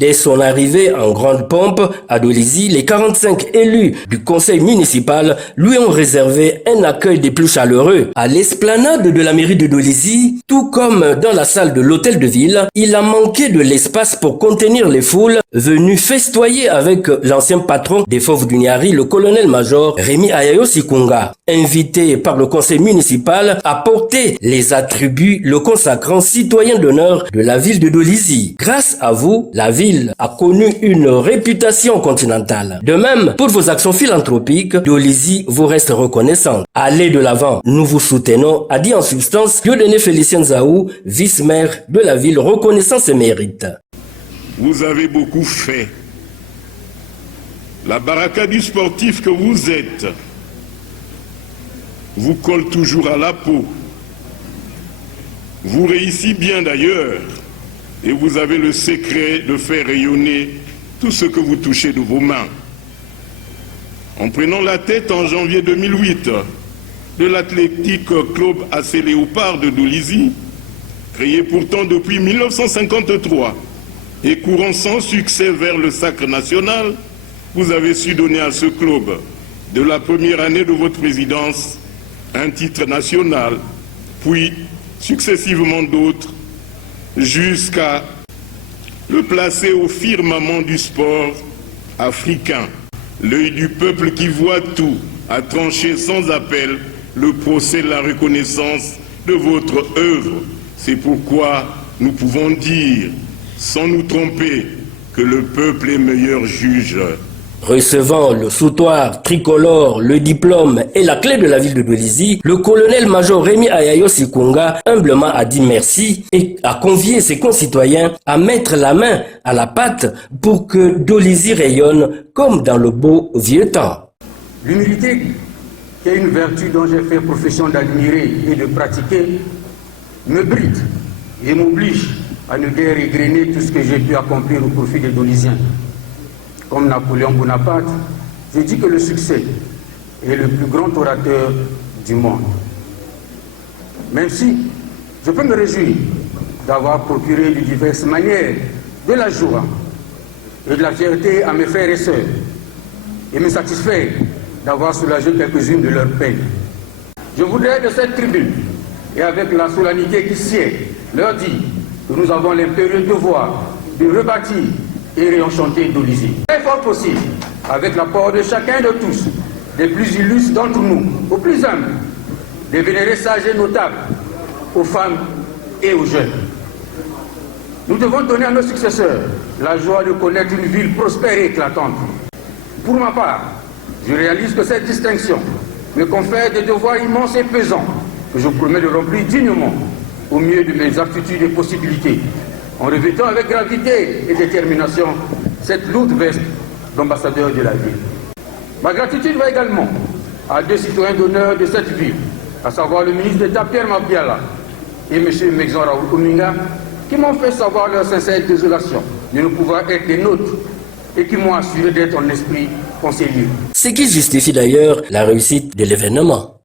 Dès son arrivée en grande pompe à Dolisie, les 45 élus du conseil municipal lui ont réservé un accueil des plus chaleureux. À l'esplanade de la mairie de Dolisie, tout comme dans la salle de l'hôtel de ville, il a manqué de l'espace pour contenir les foules venues festoyer avec l'ancien patron des Fauves du Niari, le colonel-major Rémi Ayayo Sikunga. Invité par le conseil municipal à porter les attributs le consacrant citoyen d'honneur de la ville de Dolisie. Grâce à vous, la ville a connu une réputation continentale. De même, pour vos actions philanthropiques, Dolisie vous reste reconnaissante. Allez de l'avant, nous vous soutenons, a dit en substance Dieudonné Félicien Zaou, vice-maire de la ville, reconnaissant ses mérites. Vous avez beaucoup fait. La baraka du sportif que vous êtes vous colle toujours à la peau. Vous réussissez bien d'ailleurs et vous avez le secret de faire rayonner tout ce que vous touchez de vos mains. En prenant la tête en janvier 2008 de l'Athletic Club AC Léopard de Dolisie, créé pourtant depuis 1953 et courant sans succès vers le sacre national, vous avez su donner à ce club, de la première année de votre présidence, un titre national, puis successivement d'autres, jusqu'à le placer au firmament du sport africain. L'œil du peuple qui voit tout a tranché sans appel le procès de la reconnaissance de votre œuvre. C'est pourquoi nous pouvons dire, sans nous tromper, que le peuple est meilleur juge. Recevant le soutoir tricolore, le diplôme et la clé de la ville de Dolisie, le colonel-major Rémi Ayayo Sikunga humblement a dit merci et a convié ses concitoyens à mettre la main à la pâte pour que Dolisie rayonne comme dans le beau vieux temps. L'humilité, qui est une vertu dont j'ai fait profession d'admirer et de pratiquer, me bride et m'oblige à ne guère égrener tout ce que j'ai pu accomplir au profit des Dolisiens. Comme Napoléon Bonaparte, je dis que le succès est le plus grand orateur du monde. Même si je peux me réjouir d'avoir procuré de diverses manières de la joie et de la fierté à mes frères et sœurs, et me satisfaire d'avoir soulagé quelques-unes de leurs peines. Je voudrais de cette tribune, et avec la solennité qui sied, leur dire que nous avons l'impérieux devoir de rebâtir et réenchanter Dolisie. Très fort possible, avec l'apport de chacun de tous, des plus illustres d'entre nous, aux plus humbles, des vénérés sages et notables, aux femmes et aux jeunes. Nous devons donner à nos successeurs la joie de connaître une ville prospère et éclatante. Pour ma part, je réalise que cette distinction me confère des devoirs immenses et pesants que je promets de remplir dignement au mieux de mes aptitudes et possibilités, en revêtant avec gravité et détermination cette lourde veste d'ambassadeur de la ville. Ma gratitude va également à deux citoyens d'honneur de cette ville, à savoir le ministre d'État Pierre Mabiala et M. Mexon Raoul Ominga, qui m'ont fait savoir leur sincère désolation de ne pouvoir être des nôtres et qui m'ont assuré d'être en esprit conseiller. Ce qui justifie d'ailleurs la réussite de l'événement.